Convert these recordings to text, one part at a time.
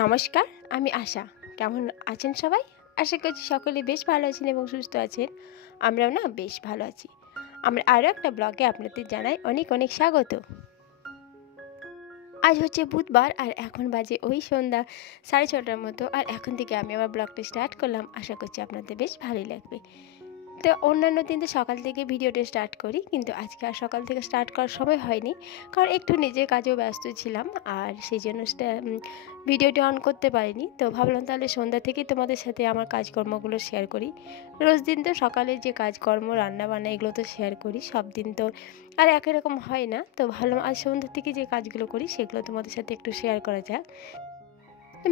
নমস্কার, আমি আশা। কেমন আছেন সবাই? আশা করছি সকলে বেশ ভালো আছেন এবং সুস্থ আছেন। আমরাও না বেশ ভালো আছি। আমরা আরও একটা ব্লগে আপনাদের জানাই অনেক অনেক স্বাগত। আজ হচ্ছে বুধবার আর এখন বাজে ওই সন্ধ্যা 6:30টার মতো। আর এখন থেকে আমি আমার ব্লগটা স্টার্ট করলাম। আশা করছি আপনাদের বেশ ভালোই লাগবে। তো অন্যান্য দিন তো সকাল থেকে ভিডিওটা স্টার্ট করি, কিন্তু আজকে আর সকাল থেকে স্টার্ট করার সময় হয়নি, কারণ একটু নিজের কাজেও ব্যস্ত ছিলাম আর সেই জন্য ভিডিওটি অন করতে পারিনি। তো ভাবলাম তাহলে সন্ধ্যা থেকেই তোমাদের সাথে আমার কাজকর্মগুলো শেয়ার করি। রোজ দিন তো সকালে যে কাজকর্ম রান্নাবান্না এগুলো তো শেয়ার করি, সব দিন তো আর একই রকম হয় না। তো ভাবলাম আজ সন্ধ্যা থেকে যে কাজগুলো করি সেগুলো তোমাদের সাথে একটু শেয়ার করা যাক।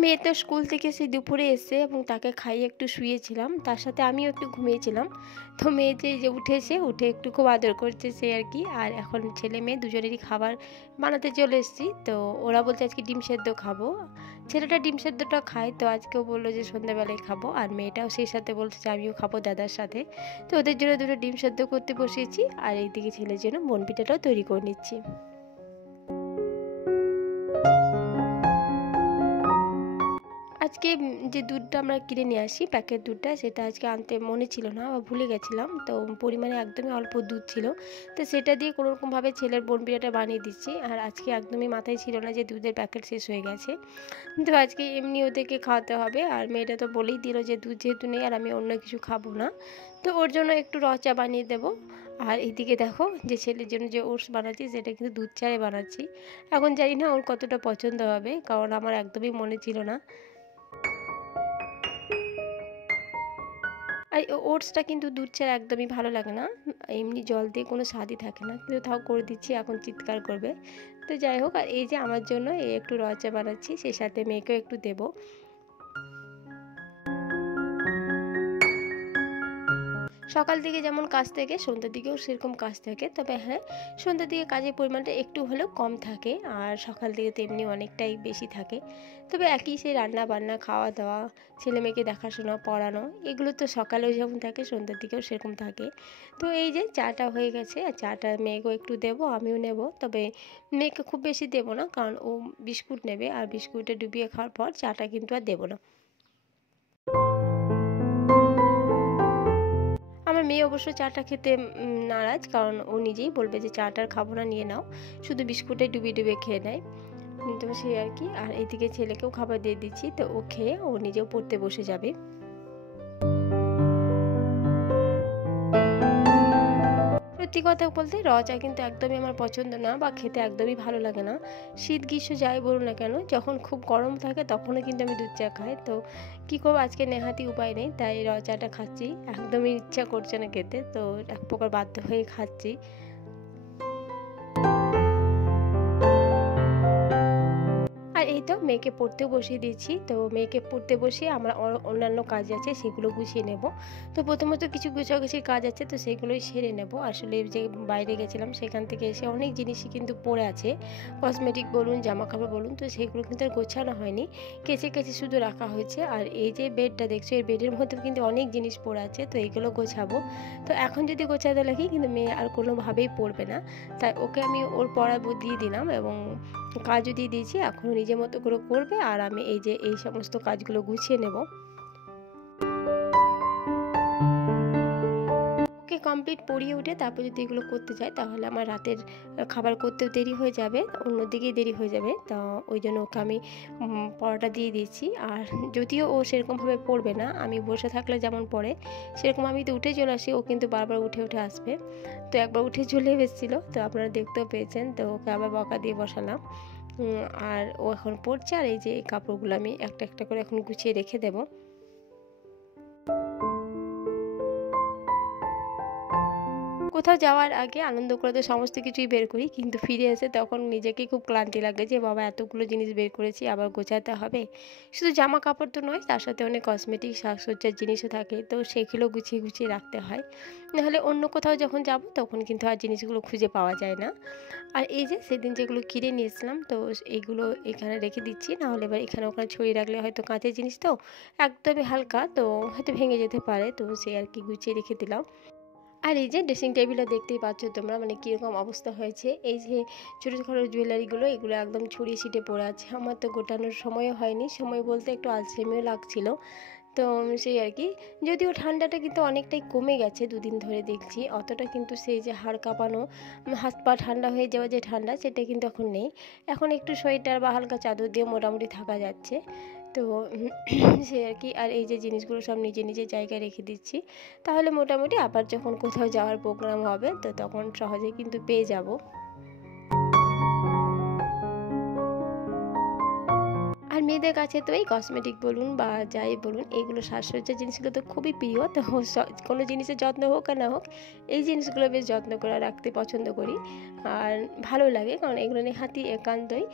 মেয়ে তো স্কুল থেকে সেই দুপুরে এসে এবং তাকে খাইয়ে একটু শুয়েছিলাম, তার সাথে আমিও একটু ঘুমিয়েছিলাম। তো মেয়ে যে উঠেছে, উঠে একটু খুব আদর করছে সে আর কি। আর এখন ছেলে মেয়ে দুজনেরই খাবার বানাতে চলে এসেছি। তো ওরা বলছে আজকে ডিম সেদ্ধ খাবো। ছেলেটা ডিম সেদ্ধটা খায়, তো আজকেও বললো যে সন্ধ্যাবেলায় খাবো, আর মেয়েটাও সেই সাথে বলছে যে আমিও খাবো দাদার সাথে। তো ওদের জন্য দুটো ডিম সেদ্ধ করতে বসিয়েছি, আর এইদিকে ছেলের জন্য বনপিঠাটাও তৈরি করে নিচ্ছি। আজকে যে দুধটা আমরা কিনে নিয়ে আসি, প্যাকেট দুধটা, সেটা আজকে আনতে মনে ছিল না বা ভুলে গেছিলাম। তো পরিমাণে একদমই অল্প দুধ ছিল, তো সেটা দিয়ে কোনোরকমভাবে ছেলের বনপিঠাটা বানিয়ে দিচ্ছি। আর আজকে একদমই মাথায় ছিল না যে দুধের প্যাকেট শেষ হয়ে গেছে। তো আজকে এমনি ওদেরকে খাওয়াতে হবে। আর মেয়েটা তো বলেই দিল যে দুধ যেহেতু নেই আর আমি অন্য কিছু খাবো না, তো ওর জন্য একটু র চা বানিয়ে দেবো। আর এইদিকে দেখো যে ছেলের জন্য যে ওটস বানাচ্ছি সেটা কিন্তু দুধ চায়ে বানাচ্ছি। এখন জানি না ওর কতটা পছন্দ হবে, কারণ আমার একদমই মনে ছিল না। আর ওটসটা কিন্তু দুধ ছাড়া একদমই ভালো লাগে না, এমনি জল দিয়ে কোনো স্বাদই থাকে না, কিন্তু তাও করে দিচ্ছি, এখন চিৎকার করবে। তো যাই হোক, আর এই যে আমার জন্য এই একটু র চা বানাচ্ছি, সেই সাথে মেয়েকেও একটু দেবো। সকাল থেকে যেমন কাজ থাকে সন্ধ্যার দিকেও সেরকম কাজ থাকে, তবে হ্যাঁ, সন্ধ্যার দিকে কাজের পরিমাণটা একটু হলেও কম থাকে, আর সকাল দিকে তো এমনি অনেকটাই বেশি থাকে। তবে একই সেই রান্না বান্না, খাওয়া দাওয়া, ছেলে মেয়েকে দেখাশোনা, পড়ানো, এগুলো তো সকালেও যেমন থাকে সন্ধ্যার দিকেও সেরকম থাকে। তো এই যে চাটা হয়ে গেছে, আর চাটা মেয়েকেও একটু দেবো, আমিও নেব। তবে মেয়েকে খুব বেশি দেবো না, কারণ ও বিস্কুট নেবে, আর বিস্কুটে ডুবিয়ে খাওয়ার পর চাটা কিন্তু আর দেবো না। আমার মেয়ে অবশ্য চাটা খেতে নারাজ, কারণ ও নিজেই বলবে যে চাটার খাবো না, নিয়ে নাও, শুধু বিস্কুটে ডুবিয়ে ডুবিয়ে খেয়ে নেয়। তো সে আর কি। আর এদিকে ছেলেকেও খাবার দিয়ে দিচ্ছি, তো ও খেয়ে ও নিজেও পড়তে বসে যাবে। সত্যি কথা বলতে র চা কিন্তু একদমই আমার পছন্দ না, বা খেতে একদমই ভালো লাগে না। শীত গ্রীষ্ম যাই বলুন না কেন, যখন খুব গরম থাকে তখনও কিন্তু আমি দুধ চা খাই। তো কী করবো, আজকে নেহাতি উপায় নেই, তাই র চাটা খাচ্ছি। একদমই ইচ্ছা করছে না খেতে, তো এক প্রকার বাধ্য হয়ে খাচ্ছি। আর এই তো মেয়েকে পড়তেও বসিয়ে দিয়েছি। তো মেয়েকে পড়তে বসিয়ে আমার অন্যান্য কাজ আছে সেগুলো গুছিয়ে নেব। তো প্রথমত কিছু গুছাগুছির কাজ আছে, তো সেগুলোই সেরে নেব। আসলে যে বাইরে গেছিলাম সেখান থেকে এসে অনেক জিনিসই কিন্তু পড়ে আছে, কসমেটিক বলুন, জামা কাপড় বলুন, তো সেগুলো কিন্তু আর গোছানো হয়নি, কেচে কেচে শুধু রাখা হয়েছে। আর এই যে বেডটা দেখছো, এই বেডের মধ্যে কিন্তু অনেক জিনিস পড়ে আছে, তো এইগুলো গোছাবো। তো এখন যদি গোছাতে লাগি কিন্তু মেয়ে আর কোনোভাবেই পড়বে না, তাই ওকে আমি ওর পড়া দিয়ে দিলাম এবং কাজও দিয়ে দিয়েছি। এখন নিজের মতো করে করবে, আর আমি এই যে এই সমস্ত কাজগুলো গুছিয়ে নেব। ওকে কমপ্লিট পড়িয়ে উঠে তারপর যদি এগুলো করতে যাই, তাহলে আমার রাতের খাবার করতেও দেরি হয়ে যাবে, অন্যদিকেই দেরি হয়ে যাবে। তো ওই জন্য ওকে আমি পড়াটা দিয়ে দিয়েছি। আর যদিও ও সেরকমভাবে পড়বে না, আমি বসে থাকলে যেমন পড়ে সেরকম আমি তো উঠে চলে আসি, ও কিন্তু বারবার উঠে উঠে আসবে। তো একবার উঠে চলে এসেছিলো, তো আপনারা দেখতেও পেয়েছেন। তো ওকে আবার বকা দিয়ে বসালাম। আর ও এখন পড়ছে। আর এই যে এই কাপড়গুলো আমি একটা একটা করে এখন গুছিয়ে রেখে দেবো। কোথাও যাওয়ার আগে আনন্দ করে তো সমস্ত কিছুই বের করি, কিন্তু ফিরে এসে তখন নিজেকেই খুব ক্লান্তি লাগে যে বাবা এতগুলো জিনিস বের করেছি, আবার গোছাতে হবে। শুধু জামা কাপড় তো নয়, তার সাথে অনেক কসমেটিক, সাজসজ্জার জিনিসও থাকে, তো সেগুলো গুছিয়ে গুছিয়ে রাখতে হয়। নাহলে অন্য কোথাও যখন যাব তখন কিন্তু আর জিনিসগুলো খুঁজে পাওয়া যায় না। আর এই যে সেদিন যেগুলো কিনে নিয়েছিলাম, তো এইগুলো এখানে রেখে দিচ্ছি, নাহলে এবার এখানে ওখানে ছড়িয়ে রাখলে হয়তো কাঁচের জিনিস তো একদমই হালকা, তো হয়তো ভেঙে যেতে পারে, তো সে আর কি গুছিয়ে রেখে দিলাম। আর এই যে ড্রেসিং টেবিলটা দেখতেই পাচ্ছ তোমরা, মানে কীরকম অবস্থা হয়েছে। এই যে ছোটো জুয়েলারিগুলো, এগুলো একদম ছড়িয়ে ছিটে পড়ে আছে। আমার তো গোটানোর সময়ও হয়নি, সময় বলতে একটু আলসেমিও লাগছিল। তো সেই আর কি, যদিও ঠান্ডাটা কিন্তু অনেকটাই কমে গেছে দুদিন ধরে দেখছি, অতটা কিন্তু সেই যে হাড় কাঁপানো, হাত পা ঠান্ডা হয়ে যাওয়া যে ঠান্ডা, সেটা কিন্তু এখন নেই। এখন একটু সোয়েটার বা হালকা চাদর দিয়ে মোটামুটি থাকা যাচ্ছে। তো সে আর কি, আর এই যে জিনিসগুলো সব নিজে নিজে জায়গায় রেখে দিচ্ছি, তাহলে মোটামুটি আবার যখন কোথাও যাওয়ার প্রোগ্রাম হবে তো তখন সহজে কিন্তু পেয়ে যাব। আর মেয়েদের কাছে তো এই কসমেটিক বলুন বা যাই বলুন, এইগুলো সাজসজ্জার জিনিসগুলো তো খুবই প্রিয়। তো কোনো জিনিসের যত্ন হোক আর না হোক, এই জিনিসগুলো বেশ যত্ন করে রাখতে পছন্দ করি আর ভালো লাগে, কারণ এগুলো নেহাতি একান্তই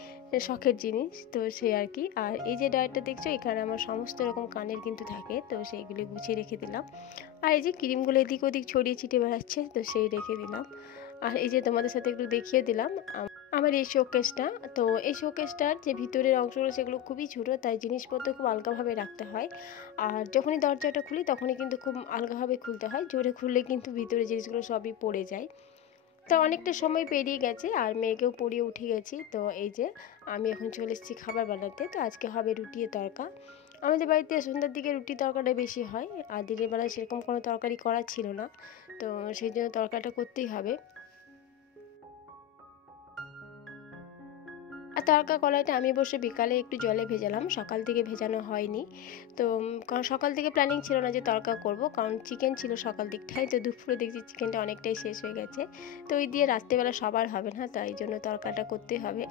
শখের জিনিস। তো সে আর কি, আর এই যে ড্রয়ারটা দেখছো, এখানে আমার সমস্ত রকম কানের কিন্তু থাকে, তো সেইগুলি গুছিয়ে রেখে দিলাম। আর এই যে ক্রিমগুলো এদিক ওদিক ছড়িয়ে ছিটিয়ে বেড়াচ্ছে, তো সেই রেখে দিলাম। আর এই যে তোমাদের সাথে একটু দেখিয়ে দিলাম আমার এই শোকেসটা। তো এই শোকেসটার যে ভিতরের অংশগুলো সেগুলো খুবই ছোটো, তাই জিনিসপত্র খুব আলগাভাবে রাখতে হয়। আর যখনই দরজাটা খুলি তখনই কিন্তু খুব আলগাভাবে খুলতে হয়, জোরে খুললে কিন্তু ভিতরে জিনিসগুলো সবই পড়ে যায়। তো অনেকটা সময় পেরিয়ে গেছে আর মেয়েকেও পড়িয়ে উঠে গেছি। তো এই যে আমি এখন চলে এসেছি খাবার বানাতে। তো আজকে হবে রুটি তড়কা। আমাদের বাড়িতে সন্ধ্যার দিকে রুটি তড়কাটা বেশি হয়, আর দিনের বেলায় সেরকম কোনো তরকারি করা ছিল না, তো সেই জন্য তড়কাটা করতেই হবে। আর তড়কা কলাইটা আমি বসে বিকালে একটু জলে ভেজালাম, সকাল থেকে ভেজানো হয়নি। তো কারণ সকাল থেকে প্ল্যানিং ছিল না যে তড়কা করব, কারণ চিকেন ছিল সকাল দিকটায়, তো দুপুরে দেখছি চিকেনটা অনেকটাই শেষ হয়ে গেছে। তো ওই দিয়ে রাত্রেবেলা সবার হবে না, তাই জন্য তড়কাটা করতেই হবে।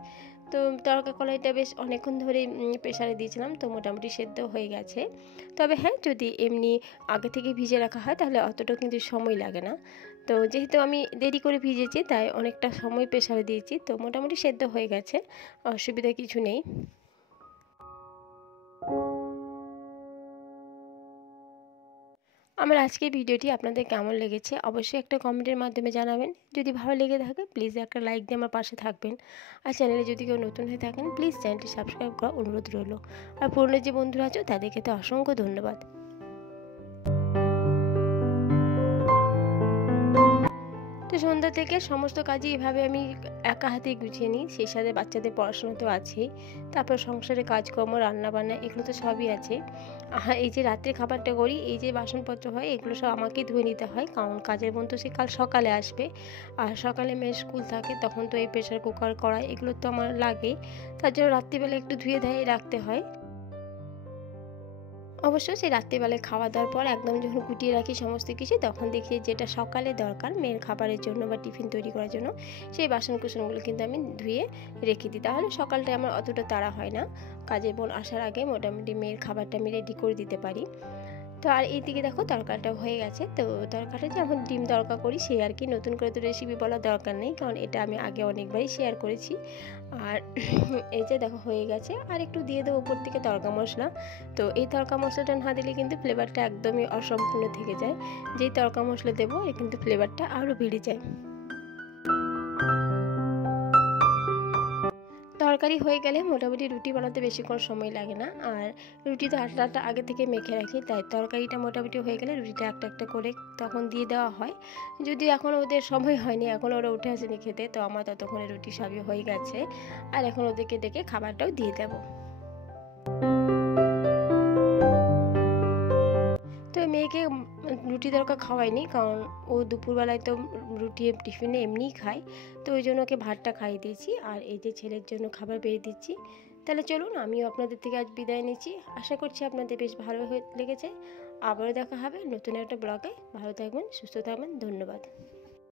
তো তড়কা কলাইটা বেশ অনেকক্ষণ ধরেই প্রেসারে দিয়েছিলাম, তো মোটামুটি সেদ্ধ হয়ে গেছে। তবে হ্যাঁ, যদি এমনি আগে থেকে ভিজে রাখা হয় তাহলে অতটা কিন্তু সময় লাগে না। তো যেহেতু আমি দেরি করে ভিজেছি তাই অনেকটা সময় প্রেসারে দিয়েছি, তো মোটামুটি সেদ্ধ হয়ে গেছে, অসুবিধা কিছু নেই। আমার আজকের ভিডিওটি আপনাদের কেমন লেগেছে অবশ্যই একটা কমেন্টের মাধ্যমে জানাবেন। যদি ভালো লেগে থাকে প্লিজ একটা লাইক দিয়ে আমার পাশে থাকবেন। আর চ্যানেলে যদি কেউ নতুন হয়ে থাকেন প্লিজ চ্যানেলটি সাবস্ক্রাইব করার অনুরোধ রইল। আর পুরনো যে বন্ধুরা আছো তাদেরকে তো অসংখ্য ধন্যবাদ। তো সন্ধ্যা থেকে সমস্ত কাজই এভাবে আমি একা হাতেই গুছিয়ে নিই, সেই সাথে বাচ্চাদের পড়াশোনা তো আছেই, তারপর সংসারে কাজকর্ম রান্নাবান্না এগুলো তো সবই আছে। আর এই যে রাত্রে খাবারটা করি, এই যে বাসনপত্র হয় এগুলো সব আমাকেই ধুয়ে নিতে হয়, কারণ কাজের বোন তো সে কাল সকালে আসবে। আর সকালে মেয়ের স্কুল থাকে, তখন তো এই প্রেশার কুকার কড়াই এগুলো তো আমার লাগেই, তার জন্য রাত্রিবেলা একটু ধুয়ে ধায়ে রাখতে হয়। অবশ্য সেই রাত্রিবেলায় খাওয়া দাওয়ার পর একদম যখন গুটিয়ে রাখি সমস্ত কিছু, তখন দেখি যেটা সকালে দরকার মেয়ের খাবারের জন্য বা টিফিন তৈরি করার জন্য, সেই বাসন কুসনগুলো কিন্তু আমি ধুয়ে রেখে দিই, তাহলে সকালটায় আমার অতটা তাড়া হয় না। কাজের বোন আসার আগে মোটামুটি মেয়ের খাবারটা আমি রেডি করে দিতে পারি। তো আর এইদিকে দেখো তরকারিটা হয়ে গেছে। তো তরকারিটা যে এখন ডিম তরকা করি সে আর কি, নতুন করে তো রেসিপি বলার দরকার নেই, কারণ এটা আমি আগে অনেকবারই শেয়ার করেছি। আর এই যে দেখো হয়ে গেছে, আর একটু দিয়ে দেবো উপর থেকে তরকা মশলা। তো এই তরকা মশলাটা না দিলে কিন্তু ফ্লেভারটা একদমই অসম্পূর্ণ থেকে যায়, যেই তরকা মশলা দেবো এর কিন্তু ফ্লেভারটা আরও বেড়ে যায়। তরকারি হয়ে গেলে মোটামুটি রুটি বানাতে বেশিক্ষণ সময় লাগে না, আর রুটিতে আটাটা আগে থেকে মেখে রাখি, তাই তরকারিটা মোটামুটি হয়ে গেলে রুটিটা একটা একটা করে তখন দিয়ে দেওয়া হয়। যদি এখন ওদের সময় হয়নি, এখন ওরা উঠে আসেনি খেতে, তো আমার ততক্ষণে রুটি সবই হয়ে গেছে, আর এখন ওদেরকে ডেকে খাবারটাও দিয়ে দেবো। তো মেয়েকে রুটি তড়কা খাওয়াইনি, কারণ ও দুপুরবেলায় তো রুটি টিফিনে এমনিই খায়, তো ওই জন্য ওকে ভাতটা খাইয়ে দিয়েছি। আর এই যে ছেলের জন্য খাবার বেড়ে দিচ্ছি। তাহলে চলুন আমিও আপনাদের থেকে আজ বিদায় নিচ্ছি, আশা করছি আপনাদের বেশ ভালো লেগেছে। আবারও দেখা হবে নতুন একটা ব্লগে। ভালো থাকবেন, সুস্থ থাকবেন, ধন্যবাদ।